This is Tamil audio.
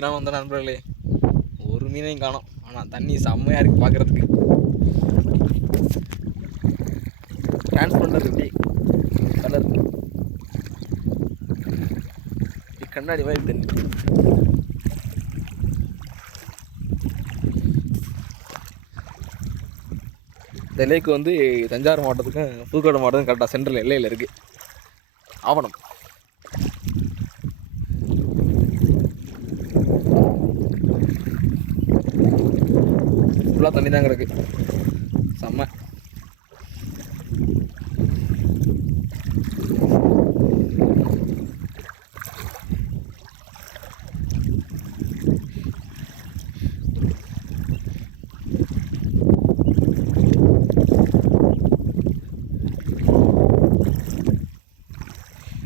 பிடிக்கலாம்னு வந்த நண்பர்களே, ஒரு மீனையும் காணோம். ஆனால் தண்ணி செம்மையாக இருக்குது பார்க்குறதுக்கு. டிரான்ஸ்பரண்டர் இப்படி கலர் கண்ணாடி மாதிரி தண்ணி. இந்த லேக்கு வந்து தஞ்சாவூர் மாவட்டத்துக்கும் புதுக்கோட்டை மாவட்டத்துக்கும் கரெக்டாக சென்ட்ரல் எல்லையில் இருக்குது. ஆவணம் ஃபுல்லாக தண்ணி தான் கிடக்கு. செம்ம